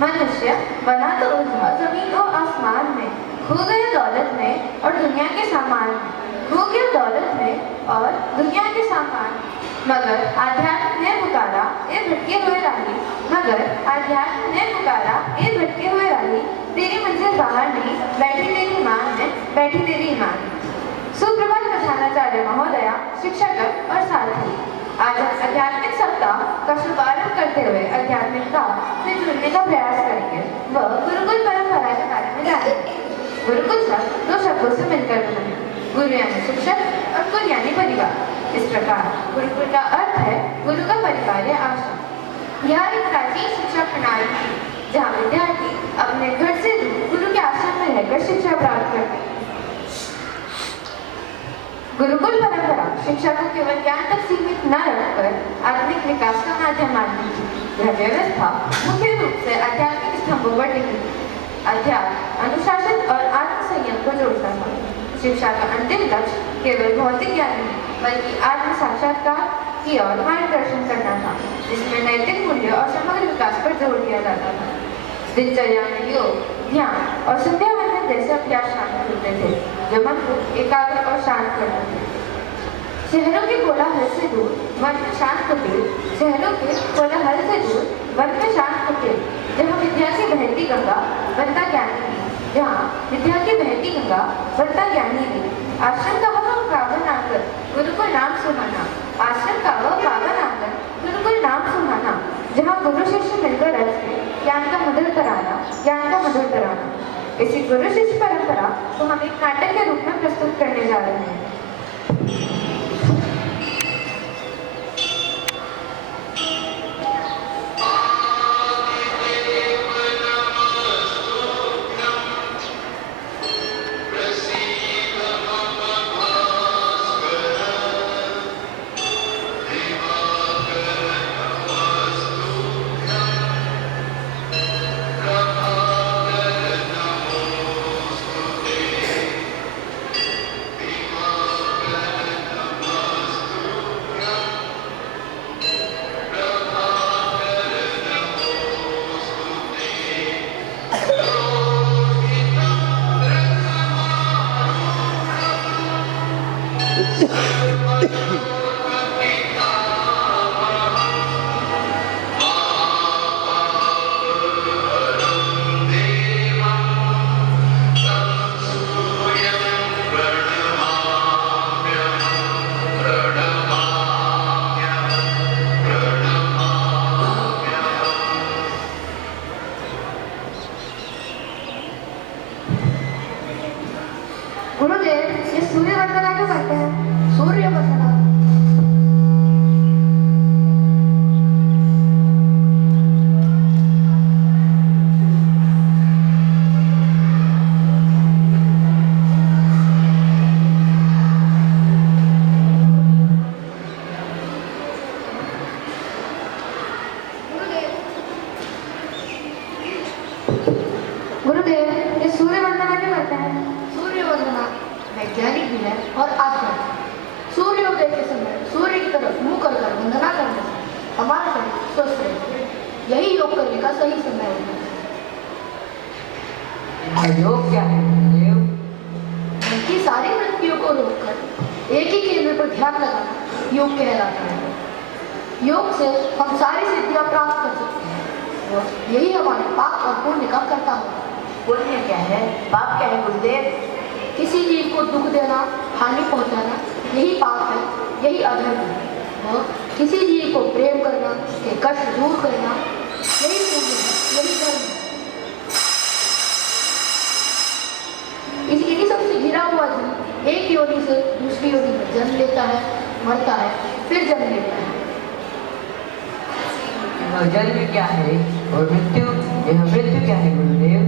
मनुष्य बना तो उलझा जमीन और आसमान में, खो गया दौलत में और दुनिया के सामान में, खो गया दौलत में और दुनिया के सामान में। मगर आध्यात्म ने पुकारा ए भटके हुए राही, मगर आध्यात्म ने पुकारा ए भटके हुए राही, तेरी मंजिल बाहर नहीं, बैठी तेरी ईमान में, बैठी तेरी ईमान में। सुप्रभात प्रधानाचार्य महोदया, शिक्षक और साथी, आज हम आध्यात्मिक सप्ताह का शुभारंभ करते हुए आध्यात्मिकता से जुड़ने का प्रयास करेंगे व गुरुकुल परंपरा के बारे में जानेंगे। गुरुकुल शब्द दो शब्दों से मिलकर बना है, गुरु यानी शिक्षक और कुल यानी परिवार। इस प्रकार गुरुकुल का अर्थ है गुरु का परिवार या आश्रम। यह एक प्राचीन शिक्षा प्रणाली है जहाँ विद्यार्थी अपने घर से दूर गुरु के आश्रम में रहकर शिक्षा प्राप्त करते हैं। गुरुकुल परंपरा शिक्षा को केवल ज्ञान तक सीमित न रखकर आत्मिक विकास का माध्यम मानती है। यह व्यवस्था मुख्य रूप से आध्यात्मिक स्तंभों पर टिकी है। अध्यात्म, अनुशासन और आत्मसंयम को जोड़ता था। शिक्षा का अंतिम लक्ष्य केवल भौतिक ज्ञान नहीं बल्कि आत्म साक्षात्कार की ओर मार्गदर्शन करना था, जिसमें नैतिक मूल्य और समग्र विकास पर जोर दिया जाता था। दिनचर्या में योग, ध्यान और संध्या वंदन जैसे अभ्यास शामिल होते थे जो मन को एकाग्र और शांत करते थे। शहरों के कोलाहल से दूर मन में शांत कुटीर, शहरों के कोलाहल से दूर मन में शांत कुटीर, जहाँ विद्या की बहती गंगा बनता ज्ञानी भी, जहाँ विद्या की बहती गंगा बनता ज्ञानी भी। आश्रम का वह पावन आंगन गुरुकुल नाम सुहाना, आश्रम का वह पावन आंगन गुरुकुल नाम सुहाना, जहाँ गुरु शिष्य मिलकर रचते ज्ञान का मधुर तराना, ज्ञान का मधुर तराना। इसी गुरु शिष्य परंपरा को हम एक नाटक के रूप में प्रस्तुत करने जा रहे हैं। गुरुदेव, ये सूर्य वंदना क्यों करते हैं? सूर्य वंदना गुरुदेव, ये सूर्य वंदना क्यों करते हैं? सूर्य वंदना वैज्ञानिक भी है और आध्यात्मिक। सूर्योदय के समय सूर्य की तरफ मुंह कर वंदना करने से हमारा शरीर स्वस्थ रहता है। यही योग करने का सही समय है। योग क्या है गुरुदेव? मन की सारी वृत्तियों को रोककर एक ही केंद्र पर ध्यान लगाना योग कहलाता है। योग से हम सारी सिद्धियां प्राप्त कर सकते हैं और यही हमारे पाप और पुण्य का करता होगा। पुण्य क्या है, पाप क्या है गुरुदेव? किसी जीव को दुख देना, हानि पहुंचाना, यही पाप है, यही अधर्म है। और किसी जीव को प्रेम करना, उसके कष्ट दूर करना, यही पुण्य है, यही धर्म है। इन्हीं सबसे घिरा हुआ जीव एक योनि से दूसरी योनि में जन्म लेता है, मरता है, फिर जन्म लेता है। जन्म क्या है और मृत्यु, यह मृत्यु क्या है गुरुदेव?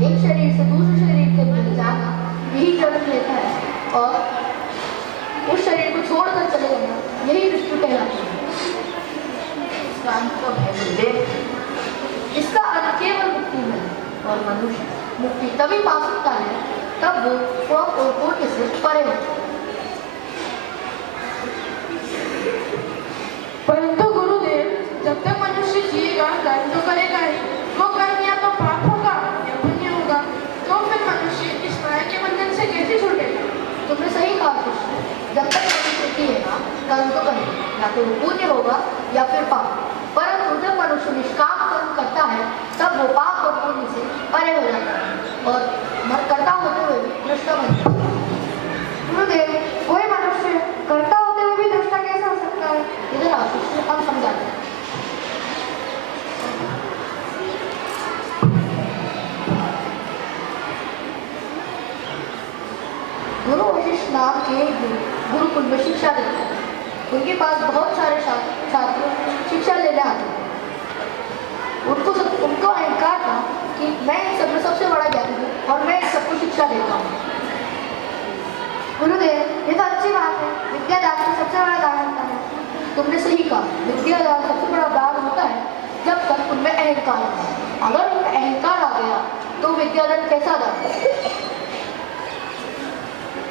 एक शरीर से दूसरे शरीर के अंदर जाना, यही जन्म लेता है और उस शरीर को छोड़कर चले जाना, यही मृत्यु कहलाता है। इसका अंत कब है गुरुदेव? इसका अर्थ केवल मुक्ति में, और मनुष्य मुक्ति तभी पा सकता है तब वो पाप और पुण्य से परे हो। परंतु गुरुदेव, जब जब तक मनुष्य जिएगा कर्म तो करेगा, या तो वो पुण्य होगा या फिर पाप। परंतु जब मनुष्य निष्काम कर्म करता है तब वो पाप और पुण्य से परे हो जाता है और कर्ता होते हुए भी दृष्टा बन जाता है। गुरुदेव, कोई मनुष्य कर्ता होते हुए भी दृष्टा कैसे हो सकता है? इधर आशीष हम समझाते हैं। गुरु वशिष्ठ नाम के गुरुकुल में शिक्षा देते हैं। उनके पास बहुत सारे छात्र शिक्षा लेने आते हैं। उनको अहंकार था कि मैं इन सब में सबसे बड़ा ज्ञानी हूँ और मैं इन सबको शिक्षा देता हूँ। गुरुदेव, ये तो अच्छी बात है, विद्यादान का सबसे बड़ा दान होता है। तुमने सही कहा, विद्यादान सबसे बड़ा दान होता है जब तक उनमें अहंकार हो। अगर उनमें अहंकार आ गया तो विद्यादान कैसा दान है?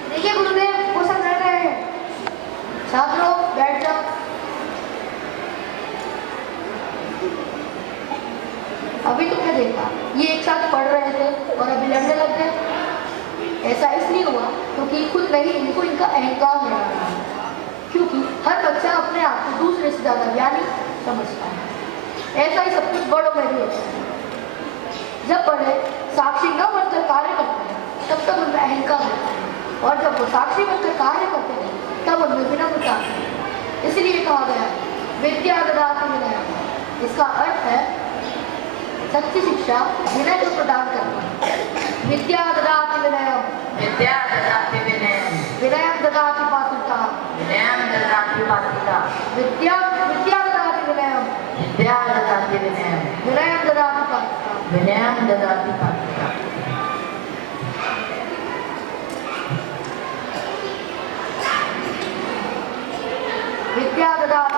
देखिए गुरुदेव, वो सब रह रहे हैं। छात्रों बैठ जाओ। अभी तुमने देखा ये एक साथ पढ़ रहे थे और अभी लड़ने लग गए। ऐसा इसलिए हुआ क्योंकि खुद नहीं, इनको इनका अहंकार मिला रहा है। क्योंकि हर बच्चा अपने आप को दूसरे से ज्यादा ज्ञानी समझता है। ऐसा ही सब कुछ बड़ों में भी होता है। जब बड़े साक्षी न बनकर कार्य करते हैं तब तक उनका अहंकार होता है, और जब वो साक्षी बनकर कार्य करते हैं तब उनमें विनम्रता है। इसलिए कहा गया विद्या ददाति विनयम। इसका अर्थ है सच्ची शिक्षा विनय को प्रदान करना। विद्या ददाति विनयम, विद्या ददाति विनयम, विनयम ददाति पात्रता, विनयम ददाति पात्रता, विद्या ददाति विनयम, विद्या ददाति विनयम, विनयम ददाति पात्रता। विनयम ददाति पात्रता। विद्या ददाति